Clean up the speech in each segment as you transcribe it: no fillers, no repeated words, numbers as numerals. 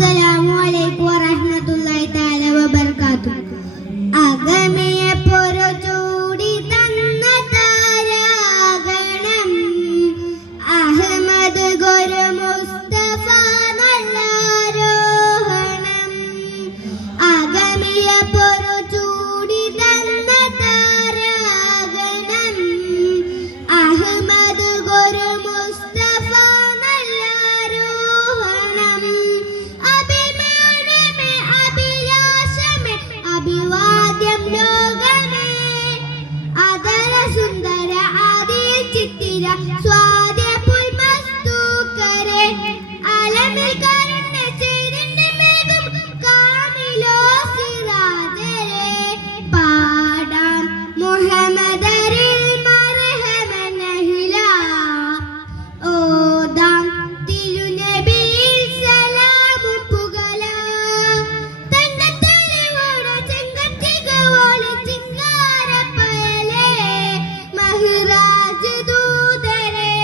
അസ്സലാമു അലൈക്കും വറഹ്മത്തുള്ളാഹി തആല വബറകാതുഹു. അഗമയെ പൊറുചൂടി തന്ന താരാഗണം അഹ്മദ് ഗുരു മുസ്തഫ നല്ലാരോഹണം. അഗമയെ പൊറുചൂടി തന്ന താരാഗണം അഹ്മദ് ഗുരു മുസ്തഫ നല്ലാരോഹണം. അഭിമാനമേ അഭിലാഷമേ അഭിവാദ്യം ലോകമേ അതര സുന്ദര ആദിൽ ചിത്തിര സ്വാദ്യ പുൽമസ്തൂക്കരെ അലമിൽ കാരുണ്യ ചെയ്തിന്റെ മേഘം കാമിലോ സിറാജരെ പാടാം മുഹമ്മദരിൽ മർഹമനഹില ഓദാം തിരുനബിയിൽ സലാമും പുകഴാം. തങ്കത്തലയോടെ ചെങ്കത്തികവോളെ ചിങ്കാരപ്പയലേ മഹ്റാജ് ദൂതരെ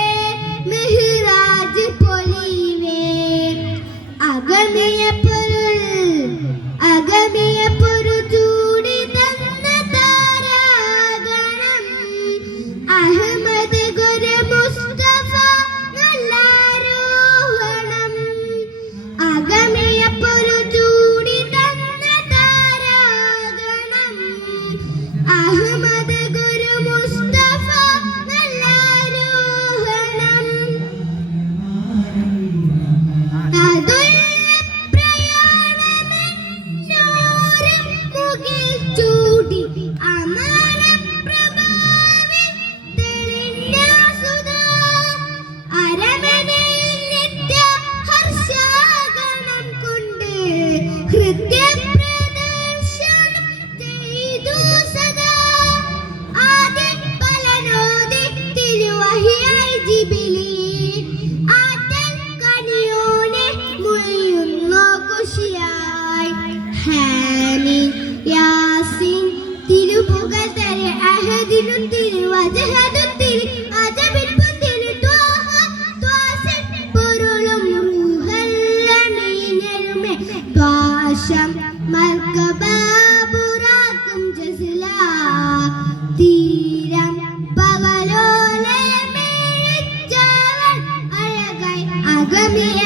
മെഹ്റാജ് പൊലിവേ. അഗമിയ പൊറുചൂടി തന്ന താരാഗണം അഹ്മദ് ഗുരു മുസ്തഫ നല്ലാരോഹണം. അഗമിയ പൊറുചൂടി തന്ന താരാഗണം അഹ്മദ് ഗുരു മുസ്തഫ നല്ലാരോഹണം. അതുള്ള പ്രയാണമെന്നോരം മുകിൽ ചൂടി അമരപ്രഭാവിൽ തെളിഞ്ഞ സുധാ. അരമനയിൽ നിത്യ ഹർഷാഗണം കൊണ്ട് ഹൃദയപ്രദർശനം ചെയ്തു സദാ. ആദ്യ പലനോദി തിരുവഹിയായി ജിബിലി ആറ്റൽ കനിയോനെ മുഴിയുന്നു ഖുശിയായി. ഹാമീൻ യാസീൻ തിരുപുകൾ തരെ അഹദിനും തിരുവജഹദും തിരു അജബിൻ പുന്തിരു ത്വാഹ ത്വാസിൻ പൊരുളും റൂഹല്ലമീനരുമേ ത്വാശം മർക്കബാബുറാക്കും ജസ്ല തീരം പകലോലയമേഴിച്ചവൻ അഴകായി അഗമിയ